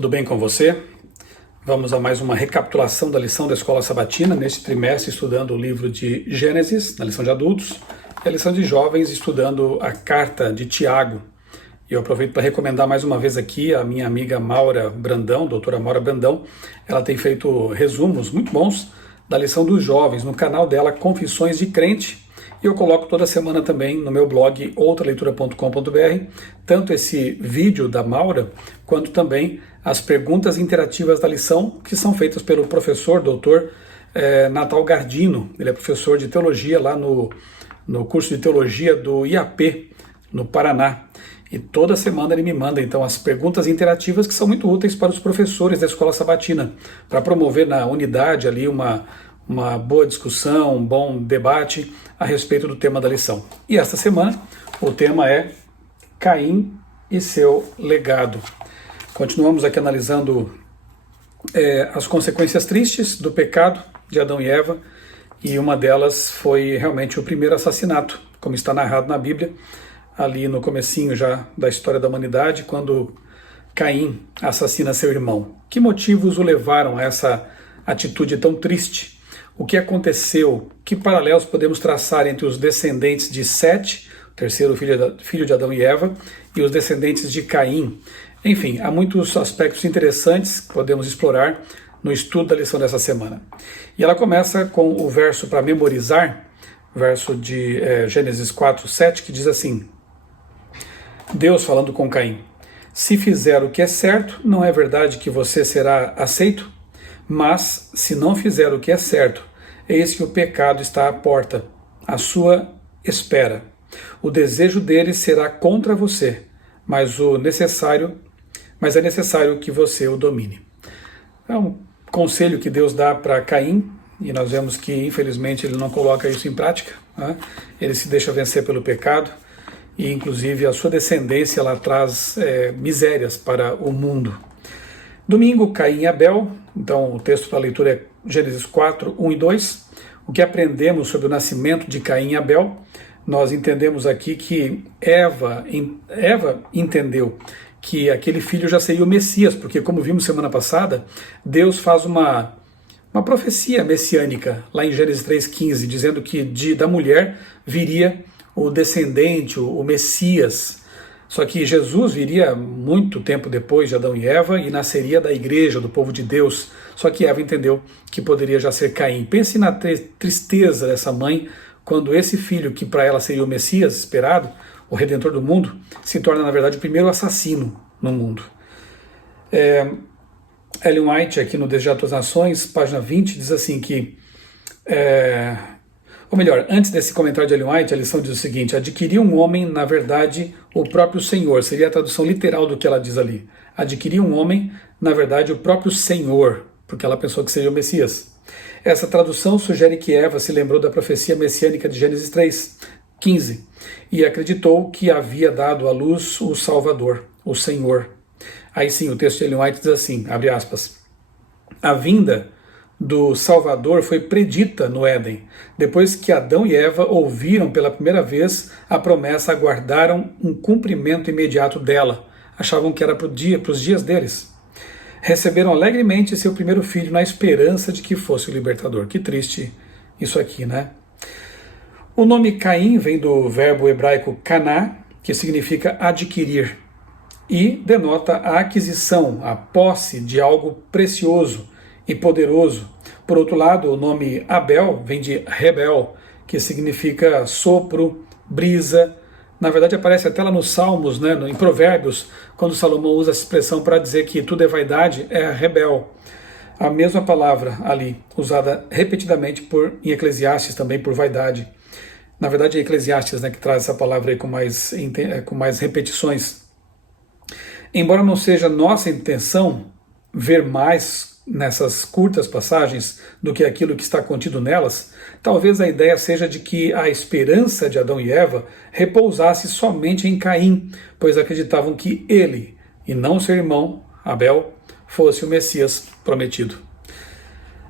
tudo bem com você? Vamos a mais uma recapitulação da lição da Escola Sabatina, neste trimestre estudando o livro de Gênesis, na lição de adultos, e a lição de jovens estudando a carta de Tiago. E eu aproveito para recomendar mais uma vez aqui a minha amiga Maura Brandão, doutora Maura Brandão. Ela tem feito resumos muito bons da lição dos jovens no canal dela Confissões de Crente, e eu coloco toda semana também no meu blog outraleitura.com.br, tanto esse vídeo da Maura, quanto também as perguntas interativas da lição, que são feitas pelo professor doutor Natal Gardino. Ele é professor de teologia lá no curso de teologia do IAP, no Paraná. E toda semana ele me manda então as perguntas interativas que são muito úteis para os professores da Escola Sabatina, para promover na unidade ali uma boa discussão, um bom debate a respeito do tema da lição. E esta semana o tema é Caim e seu legado. Continuamos aqui analisando as consequências tristes do pecado de Adão e Eva, e uma delas foi realmente o primeiro assassinato, como está narrado na Bíblia, ali no comecinho já da história da humanidade, quando Caim assassina seu irmão. Que motivos o levaram a essa atitude tão triste? O que aconteceu? Que paralelos podemos traçar entre os descendentes de Sete, o terceiro filho de Adão e Eva, e os descendentes de Caim? Enfim, há muitos aspectos interessantes que podemos explorar no estudo da lição dessa semana. E ela começa com o verso para memorizar, verso de Gênesis 4:7, que diz assim: Deus falando com Caim: se fizer o que é certo, não é verdade que você será aceito? Mas, se não fizer o que é certo, eis que o pecado está à porta, à sua espera. O desejo dele será contra você, mas é necessário que você o domine. É um conselho que Deus dá para Caim, e nós vemos que, infelizmente, ele não coloca isso em prática, né? Ele se deixa vencer pelo pecado, e, inclusive, a sua descendência ela traz misérias para o mundo. Domingo, Caim e Abel. Então, o texto da leitura é Gênesis 4, 1 e 2. O que aprendemos sobre o nascimento de Caim e Abel? Nós entendemos aqui que Eva entendeu que aquele filho já seria o Messias, porque, como vimos semana passada, Deus faz uma profecia messiânica, lá em Gênesis 3,15, dizendo que da mulher viria o descendente, o Messias. Só que Jesus viria muito tempo depois de Adão e Eva e nasceria da igreja, do povo de Deus. Só que Eva entendeu que poderia já ser Caim. Pense na tristeza dessa mãe quando esse filho, que para ela seria o Messias esperado, o Redentor do mundo, se torna, na verdade, o primeiro assassino no mundo. Ellen White, aqui no Desejo das Nações, página 20, diz assim que... Ou melhor, antes desse comentário de Ellen White, a lição diz o seguinte: adquirir um homem, na verdade, o próprio Senhor. Seria a tradução literal do que ela diz ali. Adquirir um homem, na verdade, o próprio Senhor, porque ela pensou que seria o Messias. Essa tradução sugere que Eva se lembrou da profecia messiânica de Gênesis 3:15 e acreditou que havia dado à luz o Salvador, o Senhor. Aí sim, o texto de Ellen White diz assim, abre aspas: a vinda do Salvador foi predita no Éden. Depois que Adão e Eva ouviram pela primeira vez a promessa, aguardaram um cumprimento imediato dela. Achavam que era para os dias deles. Receberam alegremente seu primeiro filho na esperança de que fosse o libertador. Que triste isso aqui, né? O nome Caim vem do verbo hebraico caná, que significa adquirir, e denota a aquisição, a posse de algo precioso e poderoso. Por outro lado, o nome Abel vem de rebel, que significa sopro, brisa. Na verdade, aparece até lá nos Salmos, né, em Provérbios, quando Salomão usa essa expressão para dizer que tudo é vaidade, é rebel. A mesma palavra ali, usada repetidamente em Eclesiastes também por vaidade. Na verdade, é Eclesiastes, né, que traz essa palavra aí com mais repetições. Embora não seja nossa intenção ver mais nessas curtas passagens do que aquilo que está contido nelas, talvez a ideia seja de que a esperança de Adão e Eva repousasse somente em Caim, pois acreditavam que ele, e não seu irmão, Abel, fosse o Messias prometido.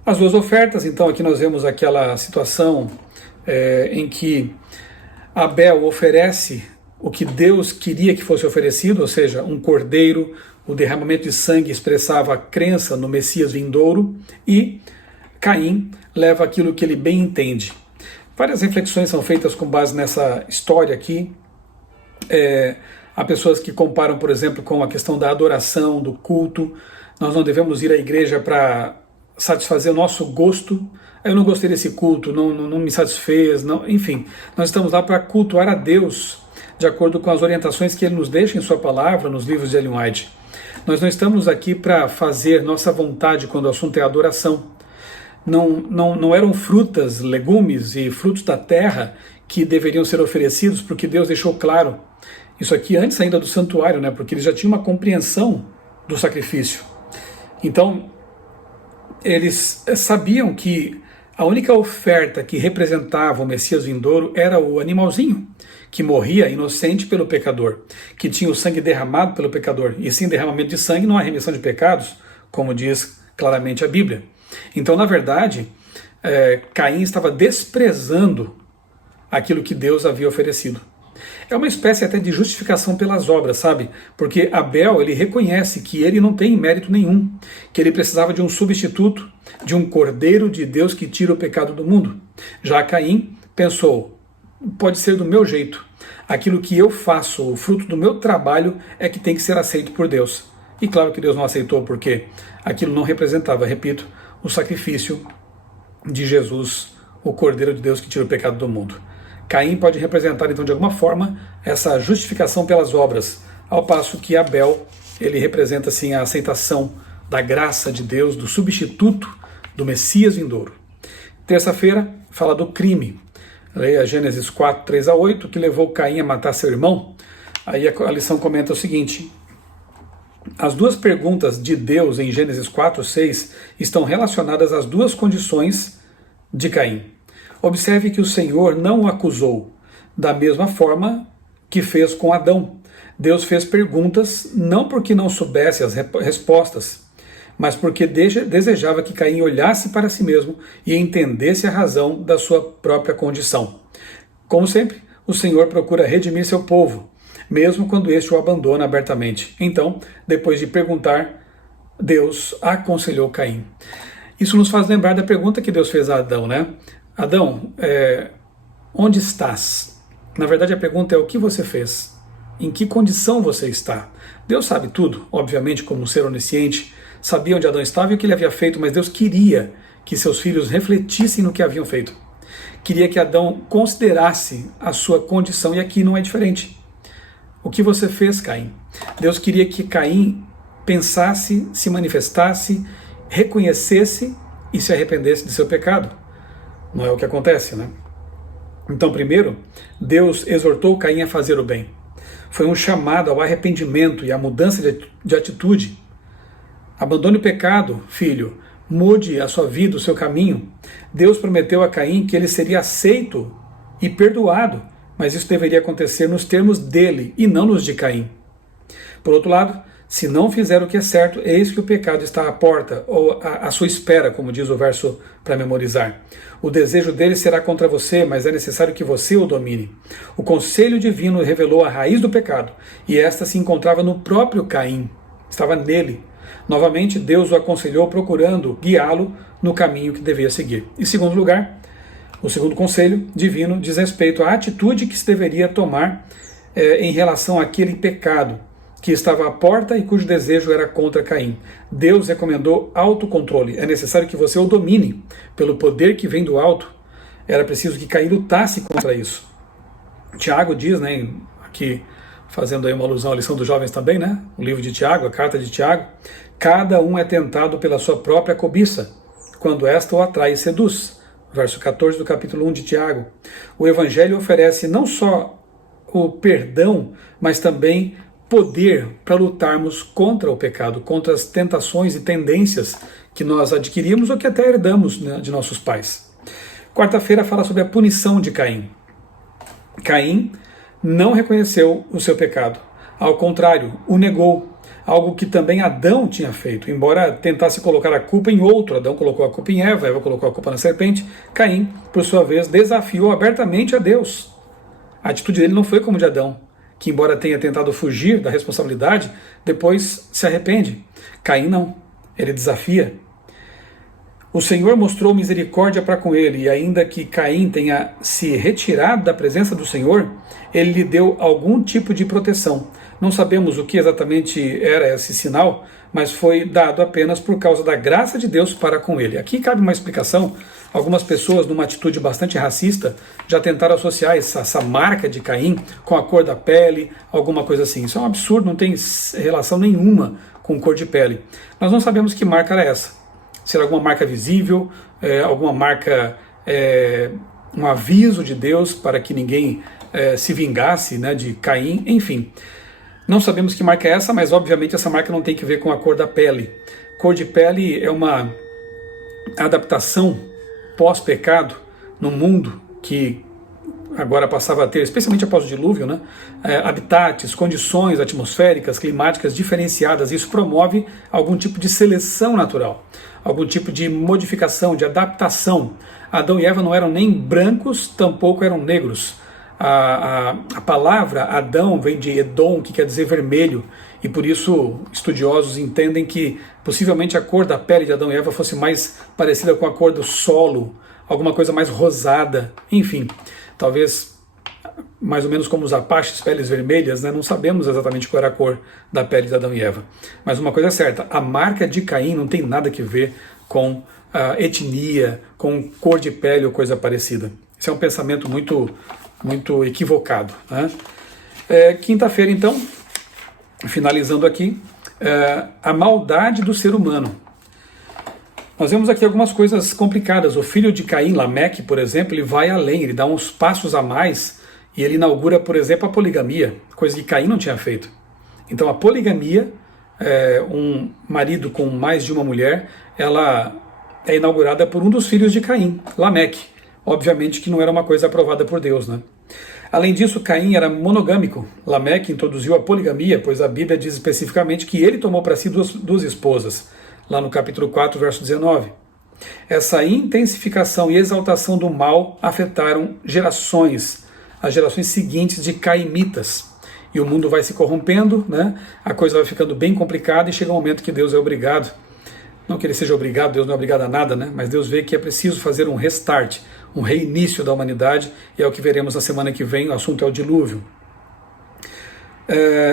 As duas ofertas, então aqui nós vemos aquela situação em que Abel oferece o que Deus queria que fosse oferecido, ou seja, um cordeiro. O derramamento de sangue expressava a crença no Messias vindouro, e Caim leva aquilo que ele bem entende. Várias reflexões são feitas com base nessa história aqui. Há pessoas que comparam, por exemplo, com a questão da adoração, do culto. Nós não devemos ir à igreja para satisfazer o nosso gosto. Eu não gostei desse culto, não me satisfez, enfim. Nós estamos lá para cultuar a Deus, de acordo com as orientações que Ele nos deixa em Sua palavra, nos livros de Ellen White. Nós não estamos aqui para fazer nossa vontade quando o assunto é adoração. Não eram frutas, legumes e frutos da terra que deveriam ser oferecidos, porque Deus deixou claro. Isso aqui antes ainda do santuário, né? Porque eles já tinham uma compreensão do sacrifício. Então, eles sabiam que a única oferta que representava o Messias vindouro era o animalzinho, que morria inocente pelo pecador, que tinha o sangue derramado pelo pecador. E sem derramamento de sangue não há remissão de pecados, como diz claramente a Bíblia. Então, na verdade, Caim estava desprezando aquilo que Deus havia oferecido. É uma espécie até de justificação pelas obras, sabe? Porque Abel, ele reconhece que ele não tem mérito nenhum, que ele precisava de um substituto, de um cordeiro de Deus que tira o pecado do mundo. Já Caim pensou, pode ser do meu jeito. Aquilo que eu faço, o fruto do meu trabalho, é que tem que ser aceito por Deus. E claro que Deus não aceitou, porque aquilo não representava, repito, o sacrifício de Jesus, o Cordeiro de Deus que tira o pecado do mundo. Caim pode representar, então, de alguma forma, essa justificação pelas obras, ao passo que Abel, ele representa, assim, a aceitação da graça de Deus, do substituto do Messias vindouro. Terça-feira, fala do crime. Leia Gênesis 4, 3-8, que levou Caim a matar seu irmão. Aí a lição comenta o seguinte: as duas perguntas de Deus em Gênesis 4, 6 estão relacionadas às duas condições de Caim. Observe que o Senhor não o acusou da mesma forma que fez com Adão. Deus fez perguntas não porque não soubesse as respostas, mas porque desejava que Caim olhasse para si mesmo e entendesse a razão da sua própria condição. Como sempre, o Senhor procura redimir seu povo, mesmo quando este o abandona abertamente. Então, depois de perguntar, Deus aconselhou Caim. Isso nos faz lembrar da pergunta que Deus fez a Adão, né? Adão, onde estás? Na verdade, a pergunta é: o que você fez? Em que condição você está? Deus sabe tudo, obviamente, como um ser onisciente, sabia onde Adão estava e o que ele havia feito, mas Deus queria que seus filhos refletissem no que haviam feito. Queria que Adão considerasse a sua condição, e aqui não é diferente. O que você fez, Caim? Deus queria que Caim pensasse, se manifestasse, reconhecesse e se arrependesse de seu pecado. Não é o que acontece, né? Então, primeiro, Deus exortou Caim a fazer o bem. Foi um chamado ao arrependimento e à mudança de atitude. Abandone o pecado, filho. Mude a sua vida, o seu caminho. Deus prometeu a Caim que ele seria aceito e perdoado, mas isso deveria acontecer nos termos dele e não nos de Caim. Por outro lado, se não fizer o que é certo, eis que o pecado está à porta, ou à sua espera, como diz o verso para memorizar. O desejo dele será contra você, mas é necessário que você o domine. O conselho divino revelou a raiz do pecado, e esta se encontrava no próprio Caim, estava nele. Novamente, Deus o aconselhou procurando guiá-lo no caminho que devia seguir. Em segundo lugar, o segundo conselho divino diz respeito à atitude que se deveria tomar em relação àquele pecado que estava à porta e cujo desejo era contra Caim. Deus recomendou autocontrole. É necessário que você o domine pelo poder que vem do alto. Era preciso que Caim lutasse contra isso. Tiago diz, né, aqui fazendo aí uma alusão à lição dos jovens também, né, o livro de Tiago, a carta de Tiago: cada um é tentado pela sua própria cobiça, quando esta o atrai e seduz. Verso 14 do capítulo 1 de Tiago. O Evangelho oferece não só o perdão, mas também poder para lutarmos contra o pecado, contra as tentações e tendências que nós adquirimos ou que até herdamos, né, de nossos pais. Quarta-feira fala sobre a punição de Caim. Caim não reconheceu o seu pecado. Ao contrário, o negou. Algo que também Adão tinha feito. Embora tentasse colocar a culpa em outro, Adão colocou a culpa em Eva, Eva colocou a culpa na serpente, Caim, por sua vez, desafiou abertamente a Deus. A atitude dele não foi como de Adão. que, embora tenha tentado fugir da responsabilidade, depois se arrepende. Caim não, ele desafia. O Senhor mostrou misericórdia para com ele, e ainda que Caim tenha se retirado da presença do Senhor, ele lhe deu algum tipo de proteção. Não sabemos o que exatamente era esse sinal, mas foi dado apenas por causa da graça de Deus para com ele. Aqui cabe uma explicação. Algumas pessoas, numa atitude bastante racista, já tentaram associar essa marca de Caim com a cor da pele, alguma coisa assim. Isso é um absurdo, não tem relação nenhuma com cor de pele. Nós não sabemos que marca era essa. Se era alguma marca visível, alguma marca, um aviso de Deus para que ninguém se vingasse, né, de Caim, enfim. Não sabemos que marca é essa, mas obviamente essa marca não tem que ver com a cor da pele. Cor de pele é uma adaptação pós-pecado no mundo que agora passava a ter, especialmente após o dilúvio, né, habitats, condições atmosféricas, climáticas diferenciadas. Isso promove algum tipo de seleção natural, algum tipo de modificação, de adaptação. Adão e Eva não eram nem brancos, tampouco eram negros. A palavra Adão vem de Edom, que quer dizer vermelho, e por isso estudiosos entendem que possivelmente a cor da pele de Adão e Eva fosse mais parecida com a cor do solo, alguma coisa mais rosada, enfim, talvez mais ou menos como os apaches, peles vermelhas, né? Não sabemos exatamente qual era a cor da pele de Adão e Eva. Mas uma coisa é certa, a marca de Caim não tem nada a ver com etnia, com cor de pele ou coisa parecida. Esse é um pensamento muito equivocado, né? Quinta-feira, então, finalizando aqui, a maldade do ser humano. Nós vemos aqui algumas coisas complicadas. O filho de Caim, Lameque, por exemplo, ele vai além, ele dá uns passos a mais e ele inaugura, por exemplo, a poligamia, coisa que Caim não tinha feito. Então a poligamia, um marido com mais de uma mulher, ela é inaugurada por um dos filhos de Caim, Lameque. Obviamente que não era uma coisa aprovada por Deus, né? Além disso, Caim era monogâmico. Lameque introduziu a poligamia, pois a Bíblia diz especificamente que ele tomou para si duas esposas, lá no capítulo 4, verso 19. Essa intensificação e exaltação do mal afetaram gerações, as gerações seguintes de caimitas. E o mundo vai se corrompendo, né? A coisa vai ficando bem complicada e chega um momento que Deus é obrigado. Não que ele seja obrigado, Deus não é obrigado a nada, né? Mas Deus vê que é preciso fazer um restart, um reinício da humanidade, e é o que veremos na semana que vem. O assunto é o dilúvio.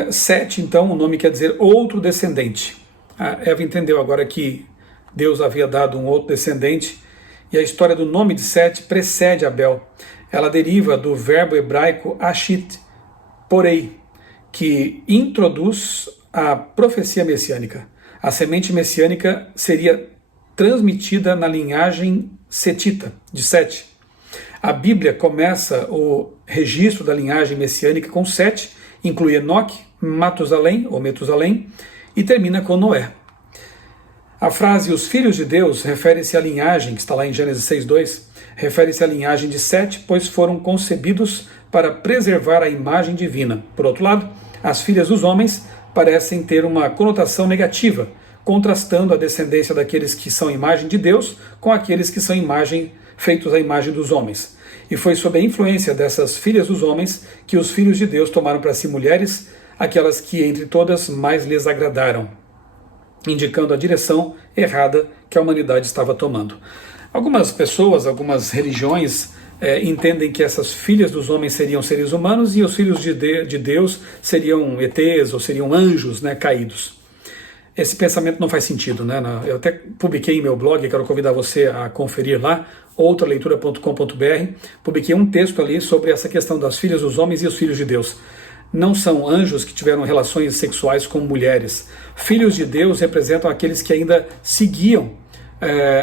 Sete, então, o nome quer dizer outro descendente. A Eva entendeu agora que Deus havia dado um outro descendente, e a história do nome de Sete precede Abel. Ela deriva do verbo hebraico ashit, porei, que introduz a profecia messiânica. A semente messiânica seria transmitida na linhagem setita, de Sete. A Bíblia começa o registro da linhagem messiânica com Sete, inclui Enoque, Matusalém, ou Metusalém, e termina com Noé. A frase os filhos de Deus refere-se à linhagem, que está lá em Gênesis 6:2, refere-se à linhagem de Sete, pois foram concebidos para preservar a imagem divina. Por outro lado, as filhas dos homens parecem ter uma conotação negativa, contrastando a descendência daqueles que são imagem de Deus com aqueles que são feitos à imagem dos homens. E foi sob a influência dessas filhas dos homens que os filhos de Deus tomaram para si mulheres, aquelas que entre todas mais lhes agradaram, indicando a direção errada que a humanidade estava tomando. Algumas pessoas, algumas religiões entendem que essas filhas dos homens seriam seres humanos e os filhos de Deus seriam ETs ou seriam anjos, né, caídos. Esse pensamento não faz sentido, né? Eu até publiquei em meu blog, quero convidar você a conferir lá, outraleitura.com.br, publiquei um texto ali sobre essa questão das filhas dos homens e os filhos de Deus. Não são anjos que tiveram relações sexuais com mulheres. Filhos de Deus representam aqueles que ainda seguiam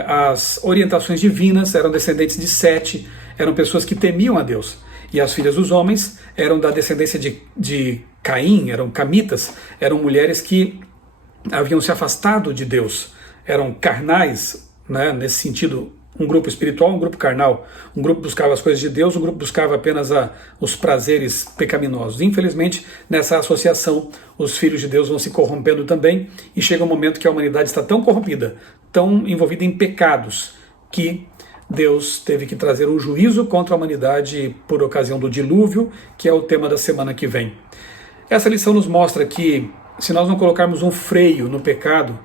as orientações divinas, eram descendentes de Sete, eram pessoas que temiam a Deus. E as filhas dos homens eram da descendência de Caim, eram camitas, eram mulheres que haviam se afastado de Deus, eram carnais, né, nesse sentido, um grupo espiritual, um grupo carnal. Um grupo buscava as coisas de Deus, um grupo buscava apenas os prazeres pecaminosos. Infelizmente, nessa associação, os filhos de Deus vão se corrompendo também, e chega um momento que a humanidade está tão corrompida, tão envolvida em pecados, que Deus teve que trazer um juízo contra a humanidade por ocasião do dilúvio, que é o tema da semana que vem. Essa lição nos mostra que, se nós não colocarmos um freio no pecado,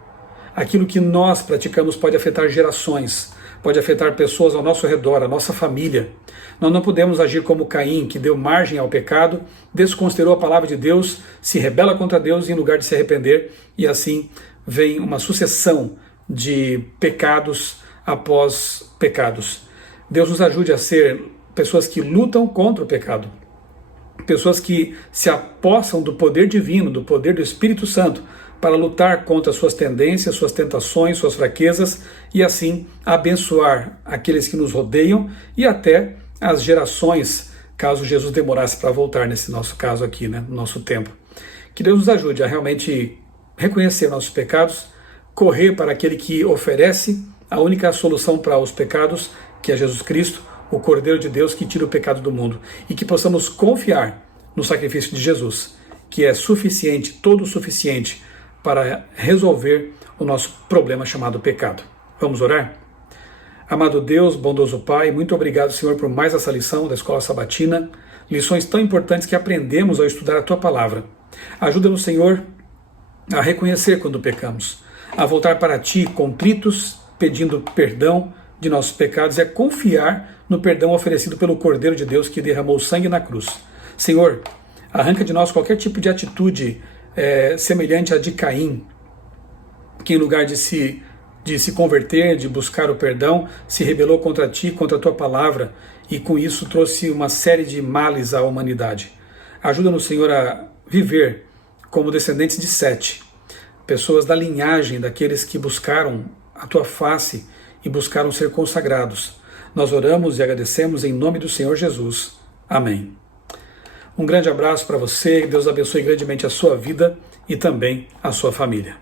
aquilo que nós praticamos pode afetar gerações, pode afetar pessoas ao nosso redor, a nossa família. Nós não podemos agir como Caim, que deu margem ao pecado, desconsiderou a palavra de Deus, se rebela contra Deus em lugar de se arrepender, e assim vem uma sucessão de pecados após pecados. Deus nos ajude a ser pessoas que lutam contra o pecado, pessoas que se apossam do poder divino, do poder do Espírito Santo, para lutar contra suas tendências, suas tentações, suas fraquezas, e assim abençoar aqueles que nos rodeiam e até as gerações, caso Jesus demorasse para voltar, nesse nosso caso aqui, né, no nosso tempo. Que Deus nos ajude a realmente reconhecer nossos pecados, correr para aquele que oferece a única solução para os pecados, que é Jesus Cristo, o Cordeiro de Deus que tira o pecado do mundo, e que possamos confiar no sacrifício de Jesus, que é suficiente, todo suficiente, para resolver o nosso problema chamado pecado. Vamos orar? Amado Deus, bondoso Pai, muito obrigado, Senhor, por mais essa lição da Escola Sabatina, lições tão importantes que aprendemos ao estudar a Tua Palavra. Ajuda-nos, Senhor, a reconhecer quando pecamos, a voltar para Ti contritos, pedindo perdão de nossos pecados e a confiar no perdão oferecido pelo Cordeiro de Deus que derramou sangue na cruz. Senhor, arranca de nós qualquer tipo de atitude semelhante à de Caim, que em lugar de se converter, de buscar o perdão, se rebelou contra Ti, contra a Tua Palavra, e com isso trouxe uma série de males à humanidade. Ajuda-nos, Senhor, a viver como descendentes de Sete, pessoas da linhagem daqueles que buscaram a Tua face e buscaram ser consagrados. Nós oramos e agradecemos em nome do Senhor Jesus. Amém. Um grande abraço para você, que Deus abençoe grandemente a sua vida e também a sua família.